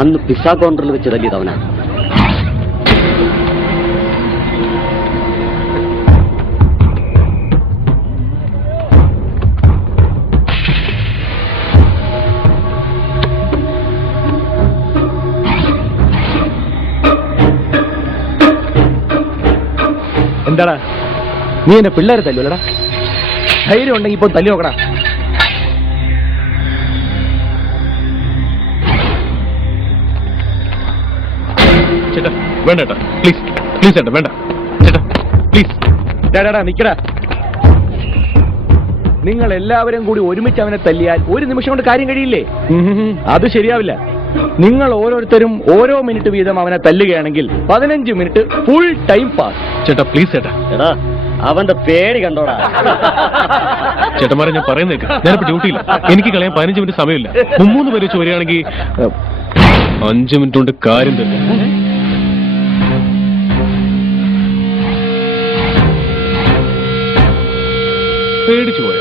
അന്ന് പിസ്സ കൗണ്ടറിൽ വെച്ച് തല്ലിയതവനാ. എന്താടാ നീ എന്റെ പിള്ളേരെ തല്ലൂലടാ? ധൈര്യം ഉണ്ടെങ്കിൽ ഇപ്പൊ തല്ലി നോക്കടാ. ചേട്ടാ വേണ്ട ചേട്ടാ, പ്ലീസ് പ്ലീസ് ചേട്ടാ, വേണ്ട ചേട്ടാ പ്ലീസ്. ഡാടാ നിക്കടാ. നിങ്ങൾ എല്ലാവരും കൂടി ഒരുമിച്ച് അവനെ തല്ലിയാൽ ഒരു നിമിഷം കൊണ്ട് കാര്യം കഴിയില്ലേ? അത് ശരിയാവില്ല. നിങ്ങൾ ഓരോരുത്തരും ഓരോ മിനിറ്റ് വീതം അവനെ തല്ലുകയാണെങ്കിൽ 15 മിനിറ്റ് ഫുൾ ടൈം പാസ്. ചേട്ടാ പ്ലീസ് ചേട്ടാ. എടാ അവന്റെ പേടി കണ്ടോടാ. ചേട്ടന്മാരെ ഞാൻ പറയുന്നേക്ക്, ഞാനിപ്പോ ഡ്യൂട്ടിയില്ല, എനിക്ക് കളയാൻ 15 മിനിറ്റ് സമയമില്ല. 3 പേര് വെച്ച് വരികയാണെങ്കിൽ 5 മിനിറ്റ് കൊണ്ട് കാര്യം തന്നെ. പേടിച്ചു പോയോ?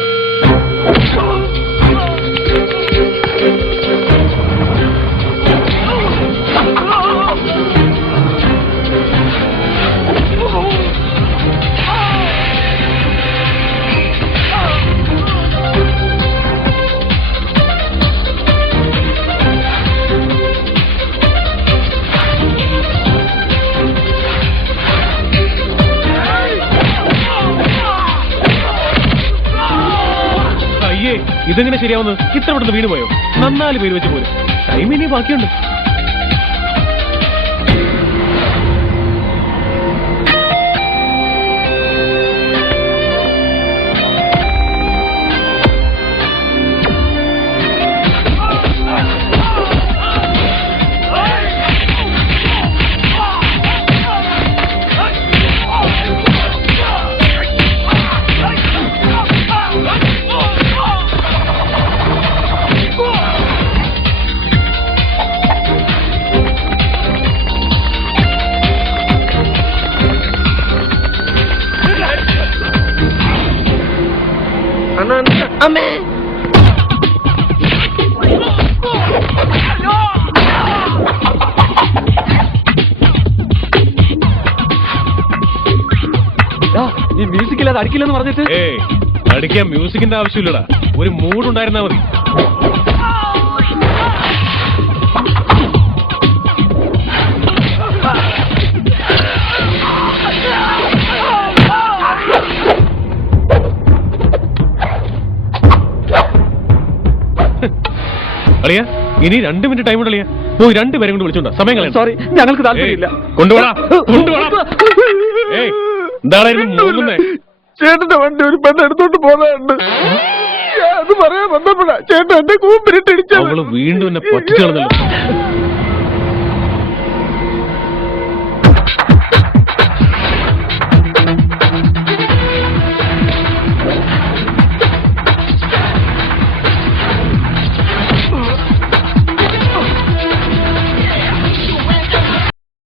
ഇതെങ്ങനെ ശരിയാവുന്നത്? ഇത്ര പെട്ടെന്ന് വീണ് പോയോ? 4 പേര് വെച്ച് പോലും ടൈം ഇനി ബാക്കിയുണ്ട്. അമ്മേ ഈ മ്യൂസിക്കില്ലാതെ അടിക്കില്ലെന്ന് പറഞ്ഞിട്ട്. അടിക്കാൻ മ്യൂസിക്കിന്റെ ആവശ്യമില്ലടാ, ഒരു മൂഡ് ഉണ്ടായിരുന്നാ മതി. അളിയാ ഇനി 2 മിനിറ്റ് ടൈം ഉണ്ടളിയാ, പോയി 2 പേരെ കൊണ്ട് വിളിച്ചോണ്ടാ സമയം കളയാം. സോറി, ഞങ്ങൾക്ക് താല്പര്യമില്ല. കൊണ്ടുപോടാ. എന്തായിരുന്നു ചേട്ടന്റെ വണ്ടി ഒരു പെണ്ണ് എടുത്തോണ്ട് പോകാറുണ്ട്. അത് പറയാൻ വന്നപ്പോഴാ ചേട്ടൻ എന്റെ കൂമ്പിരിട്ടിടിച്ചു. അവള് വീണ്ടും എന്നെ പറ്റിച്ചു കളഞ്ഞല്ലോ.